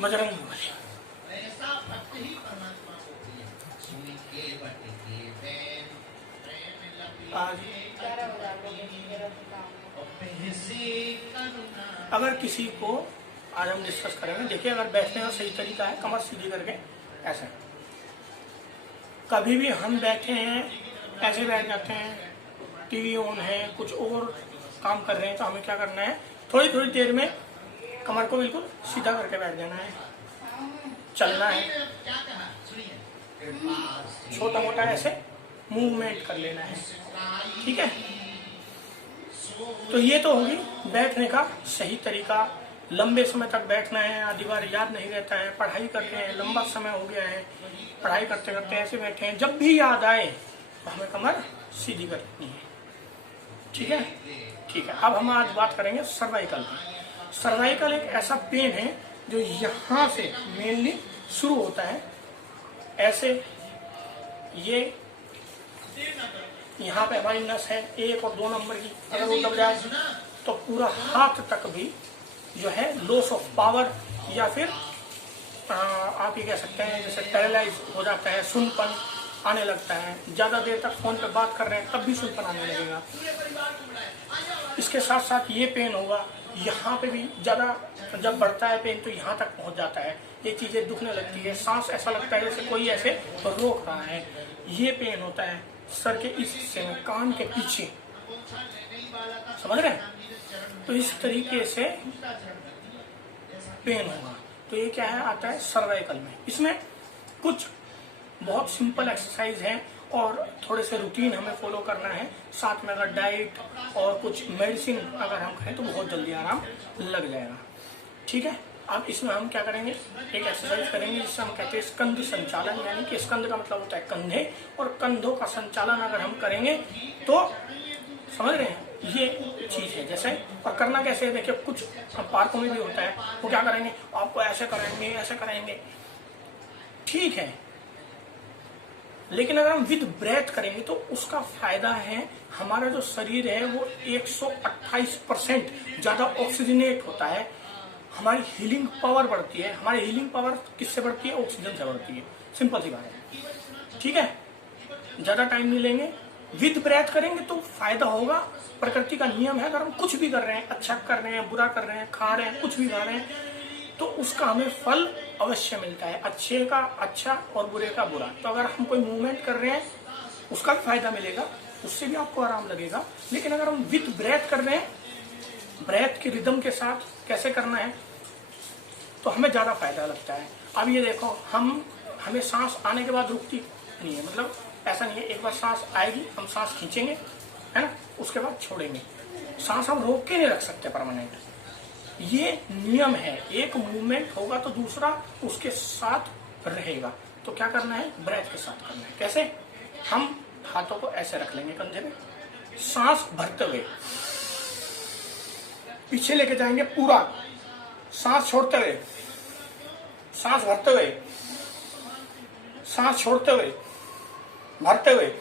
बजरंग अगर किसी को आज हम डिस्कस करेंगे, देखिए अगर बैठने का सही तरीका है, कमर सीधी करके ऐसे, कभी भी हम बैठे हैं ऐसे बैठ जाते हैं, टीवी ऑन है, कुछ और काम कर रहे हैं, तो हमें क्या करना है, थोड़ी थोड़ी देर में कमर को बिल्कुल सीधा करके बैठ जाना है, चलना है, छोटा मोटा ऐसे मूवमेंट कर लेना है, ठीक है। तो ये तो होगी बैठने का सही तरीका। लंबे समय तक बैठना है, आधी बार याद नहीं रहता है, पढ़ाई करते हैं, लंबा समय हो गया है, पढ़ाई करते करते ऐसे बैठे हैं, जब भी याद आए तो हमें कमर सीधी करनी है, ठीक है। ठीक है, अब हम आज बात करेंगे सर्वाइकल की। सर्वाइकल एक ऐसा पेन है जो यहाँ से मेनली शुरू होता है, ऐसे ये यहाँ पे हमारी नस है 1 और 2 नंबर की, अगर वो दब जाए तो पूरा हाथ तक भी जो है लॉस ऑफ पावर या फिर आप ये कह सकते हैं जैसे पैरालाइज हो जाता है, सुनपन आने लगता है, ज़्यादा देर तक फोन पे बात कर रहे हैं तब भी सुनपन आने लगेगा। इसके साथ साथ ये पेन होगा, यहाँ पे भी ज़्यादा जब बढ़ता है पेन तो यहाँ तक पहुँच जाता है, ये चीज़ें दुखने लगती है, सांस ऐसा लगता है जैसे कोई ऐसे रोक रहा है, ये पेन होता है सर के इस हिस्से में, कान के पीछे, समझ रहे हैं। तो इस तरीके से पेन होगा, तो ये क्या है आता है सर्वाइकल में। इसमें कुछ बहुत सिंपल एक्सरसाइज है और थोड़े से रूटीन हमें फॉलो करना है, साथ में अगर डाइट और कुछ मेडिसिन अगर हम खाएं तो बहुत जल्दी आराम लग जाएगा, ठीक है। अब इसमें हम क्या करेंगे, एक एक्सरसाइज करेंगे जिससे हम कहते हैं स्कंध संचालन, यानी कि स्कंध का मतलब होता है कंधे, और कंधों का संचालन अगर हम करेंगे तो समझ रहे हैं ये चीज है जैसे। और करना कैसे है, देखिए कुछ पार्कों में भी होता है, वो क्या करेंगे, आपको ऐसे करेंगे ऐसे करेंगे, ठीक है, लेकिन अगर हम विद ब्रेथ करेंगे तो उसका फायदा है, हमारा जो शरीर है वो 128% ज्यादा ऑक्सीजनेट होता है, हमारी हीलिंग पावर बढ़ती है। हमारी हीलिंग पावर किससे बढ़ती है, ऑक्सीजन से बढ़ती है, सिंपल सी बात है, ठीक है। ज्यादा टाइम नहीं लेंगे, विद ब्रेथ करेंगे तो फायदा होगा। प्रकृति का नियम है, अगर हम कुछ भी कर रहे हैं, अच्छा कर रहे हैं, बुरा कर रहे हैं, खा रहे हैं, कुछ भी खा रहे हैं, तो उसका हमें फल अवश्य मिलता है, अच्छे का अच्छा और बुरे का बुरा। तो अगर हम कोई मूवमेंट कर रहे हैं उसका भी फायदा मिलेगा, उससे भी आपको आराम लगेगा। लेकिन अगर हम विद ब्रेथ कर रहे हैं, ब्रेथ के रिदम के साथ कैसे करना है, तो हमें ज्यादा फायदा लगता है। अब ये देखो, हमें सांस आने के बाद रुकती नहीं है, मतलब ऐसा नहीं है, एक बार सांस आएगी हम सांस खींचेंगे, है ना, उसके बाद छोड़ेंगे, सांस हम रोक के नहीं रख सकते परमानेंट, ये नियम है। एक मूवमेंट होगा तो दूसरा उसके साथ रहेगा। तो क्या करना है, ब्रेथ के साथ करना है। कैसे, हम हाथों को ऐसे रख लेंगे कंधे पे, सांस भरते हुए पीछे लेके जाएंगे पूरा, सांस छोड़ते हुए, सांस भरते हुए, सांस छोड़ते हुए, भरते हुए,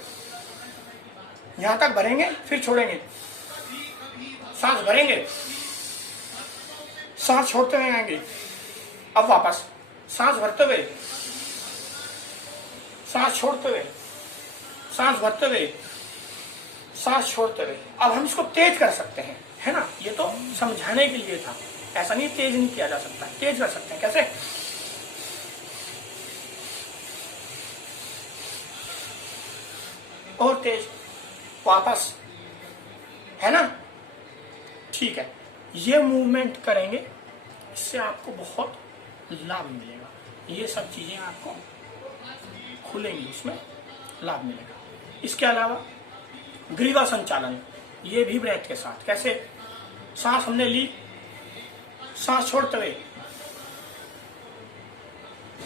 यहां तक भरेंगे फिर छोड़ेंगे, सांस भरेंगे, सांस छोड़ते हुए आएंगे, अब वापस सांस भरते हुए, सांस छोड़ते हुए, सांस भरते हुए, सांस छोड़ते हुए। अब हम इसको तेज कर सकते हैं, है ना, ये तो समझाने के लिए था, ऐसा नहीं तेज नहीं किया जा सकता, तेज कर सकते हैं। कैसे, और तेज, वापस, है ना, ठीक है। ये मूवमेंट करेंगे, इससे आपको बहुत लाभ मिलेगा, ये सब चीजें आपको खुलेंगी, उसमें लाभ मिलेगा। इसके अलावा ग्रीवा संचालन, ये भी ब्रेथ के साथ। कैसे, सांस हमने ली, सांस छोड़ते हुए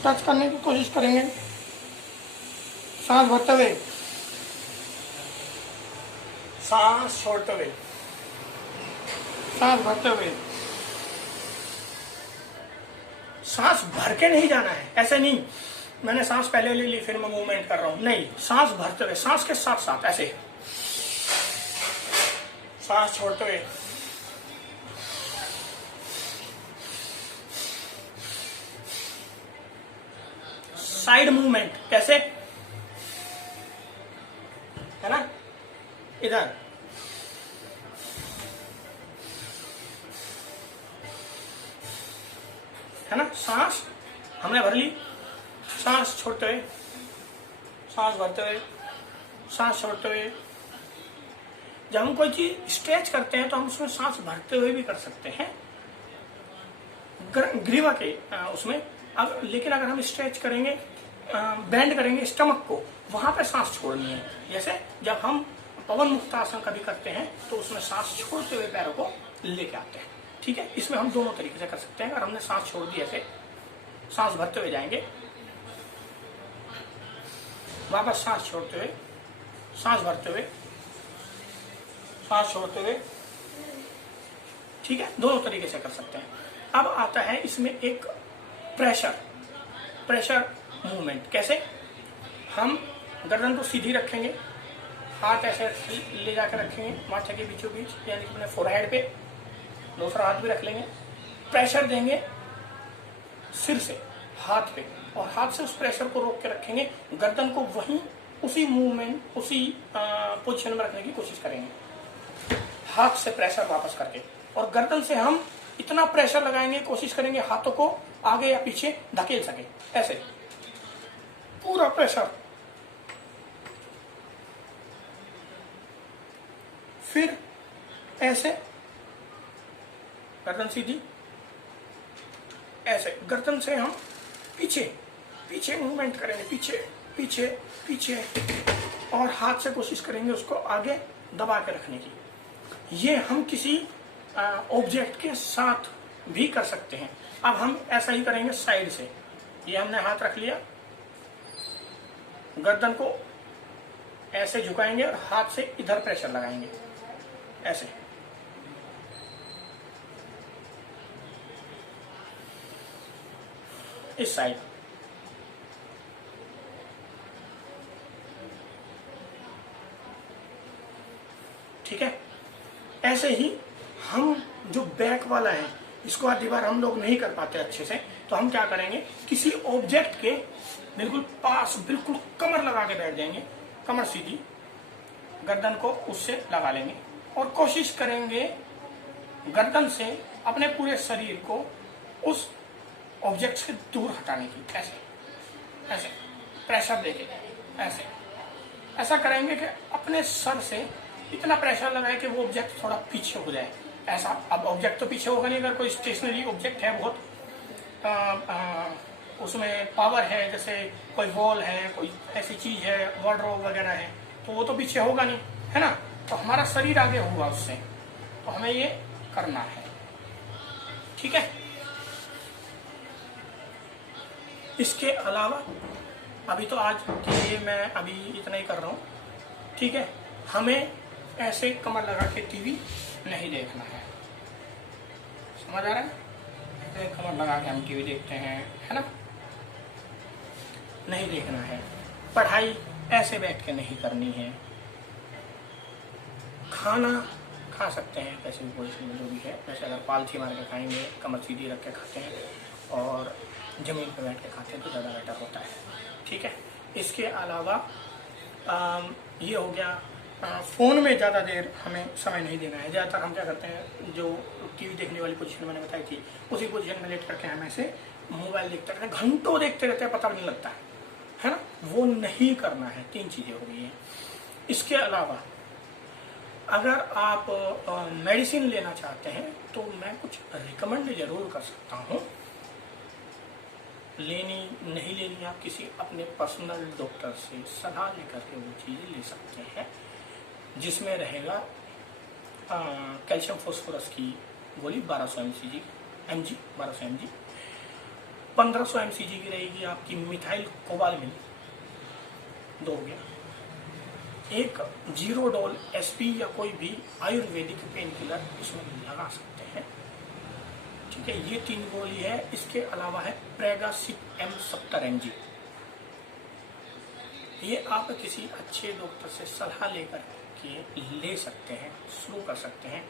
टच करने की कोशिश करेंगे, सांस भरते हुए, सांस छोड़ते हुए, सांस भरते हुए, सांस भर के नहीं जाना है, ऐसे नहीं, मैंने सांस पहले ले ली, फिर मैं मूवमेंट कर रहा हूं, नहीं, सांस भरते हुए, सांस के साथ साथ ऐसे, सांस छोड़ते हुए, साइड मूवमेंट, कैसे, है ना, इधर, है ना, सांस हमने भर ली, सांस छोड़ते हुए, सांस भरते हुए, सांस छोड़ते हुए। जब हम कोई चीज स्ट्रेच करते हैं तो हम उसमें सांस भरते हुए भी कर सकते हैं, ग्रीवा के उसमें। अब लेकिन अगर हम स्ट्रेच करेंगे, बेंड करेंगे स्टमक को, वहां पे सांस छोड़नी है। जैसे जब हम पवन मुक्त आसन कभी करते हैं तो उसमें सांस छोड़ते हुए पैरों को लेके आते हैं, ठीक है। इसमें हम दोनों तरीके से कर सकते हैं। अगर हमने सांस छोड़ दी ऐसे, सांस भरते हुए जाएंगे, वापस सांस छोड़ते हुए, सांस भरते हुए, सांस छोड़ते हुए, ठीक है, दोनों तरीके से कर सकते हैं। अब आता है इसमें एक प्रेशर मूवमेंट। कैसे, हम गर्दन को सीधी रखेंगे, हाथ ऐसे ले जाकर रखेंगे माथे के बीचों बीच, यानी कि अपने फोरहेड पे, दूसरा हाथ भी रख लेंगे, प्रेशर देंगे सिर से हाथ पे, और हाथ से उस प्रेशर को रोक के रखेंगे, गर्दन को वहीं उसी मूवमेंट, उसी पोजीशन में रखने की कोशिश करेंगे, हाथ से प्रेशर वापस करके, और गर्दन से हम इतना प्रेशर लगाएंगे, कोशिश करेंगे हाथों को आगे या पीछे धकेल सके, ऐसे पूरा प्रेशर। फिर ऐसे गर्दन सीधी, ऐसे गर्दन से हम पीछे मूवमेंट करेंगे, पीछे, और हाथ से कोशिश करेंगे उसको आगे दबा के रखने की। ये हम किसी ऑब्जेक्ट के साथ भी कर सकते हैं। अब हम ऐसा ही करेंगे साइड से, ये हमने हाथ रख लिया, गर्दन को ऐसे झुकाएंगे और हाथ से इधर प्रेशर लगाएंगे, ऐसे, इस साइड, ठीक है। ऐसे ही हम जो बैक वाला है, इसको आधी बार हम लोग नहीं कर पाते अच्छे से, तो हम क्या करेंगे, किसी ऑब्जेक्ट के बिल्कुल पास, बिल्कुल कमर लगा के बैठ जाएंगे, कमर सीधी, गर्दन को उससे लगा लेंगे, और कोशिश करेंगे गर्दन से अपने पूरे शरीर को उस ऑब्जेक्ट से दूर हटाने की, ऐसे प्रेशर देके, ऐसा करेंगे कि अपने सर से इतना प्रेशर लगाए कि वो ऑब्जेक्ट थोड़ा पीछे हो जाए, ऐसा। अब ऑब्जेक्ट तो पीछे होगा नहीं, अगर कोई स्टेशनरी ऑब्जेक्ट है, बहुत उसमें पावर है, जैसे कोई वॉल है, कोई ऐसी चीज है, वार्डरोब वगैरह है, तो वो तो पीछे होगा नहीं, है ना, तो हमारा शरीर आगे होगा उससे, तो हमें ये करना है, ठीक है। इसके अलावा अभी तो आज के लिए मैं अभी इतना ही कर रहा हूँ, ठीक है। हमें ऐसे कमर लगा के टीवी नहीं देखना है, समझ आ रहा है, ऐसे कमर लगा के हम टीवी देखते हैं, है ना, नहीं देखना है। पढ़ाई ऐसे बैठ के नहीं करनी है। खाना खा सकते हैं कैसे भी पोजीशन में, जो भी है, जैसे अगर पालथी मार के खाएंगे, कमर सीधी रख के खाते हैं और ज़मीन पर बैठ के खाते हैं तो ज़्यादा बेटर होता है, ठीक है। इसके अलावा ये हो गया, फ़ोन में ज़्यादा देर हमें समय नहीं देना है। ज़्यादातर हम क्या करते हैं, जो टीवी देखने वाली पोजीशन मैंने बताई थी, उसी पोजीशन में लेट करके हम ऐसे मोबाइल देखते रहते हैं, घंटों देखते रहते हैं, पता भी नहीं लगता है ना, वो नहीं करना है। 3 चीज़ें हो गई हैं। इसके अलावा अगर आप मेडिसिन लेना चाहते हैं तो मैं कुछ रिकमेंड जरूर कर सकता हूँ। लेनी नहीं लेनी, आप किसी अपने पर्सनल डॉक्टर से सलाह लेकर के वो चीज़ें ले सकते हैं, जिसमें रहेगा कैल्शियम फॉस्फोरस की गोली 1200 mg 1200 mg, 1500 mg की रहेगी आपकी मिथाइल कोबालमिन, 2 हो गया, एक जीरोडोल SP या कोई भी आयुर्वेदिक पेन किलर इसमें लगा सकते हैं, ठीक है। ये 3 गोली है। इसके अलावा है प्रेगासिप M70 mg, ये आप किसी अच्छे डॉक्टर से सलाह लेकर के ले सकते हैं, शुरू कर सकते हैं।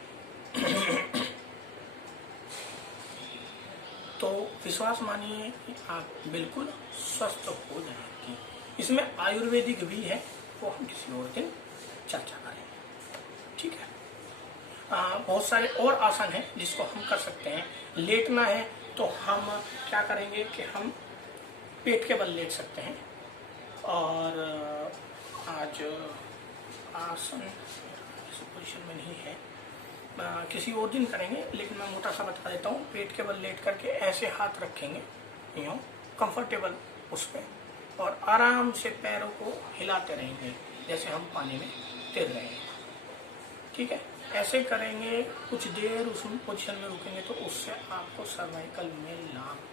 तो विश्वास मानिए कि आप बिल्कुल स्वस्थ हो जाएंगे। इसमें आयुर्वेदिक भी है, वो हम किसी और दिन चर्चा करेंगे, ठीक है। बहुत सारे और आसन हैं जिसको हम कर सकते हैं। लेटना है तो हम क्या करेंगे कि हम पेट के बल लेट सकते हैं। और आज आसन इस पोजीशन में नहीं है, किसी और दिन करेंगे, लेकिन मैं मोटा सा बता देता हूँ। पेट के बल लेट करके ऐसे हाथ रखेंगे यूँ कंफर्टेबल उस पर, और आराम से पैरों को हिलाते रहेंगे जैसे हम पानी में तैर रहे हैं, ठीक है। ऐसे करेंगे, कुछ देर उस पोजीशन में रुकेंगे तो उससे आपको सर्वाइकल में लाभ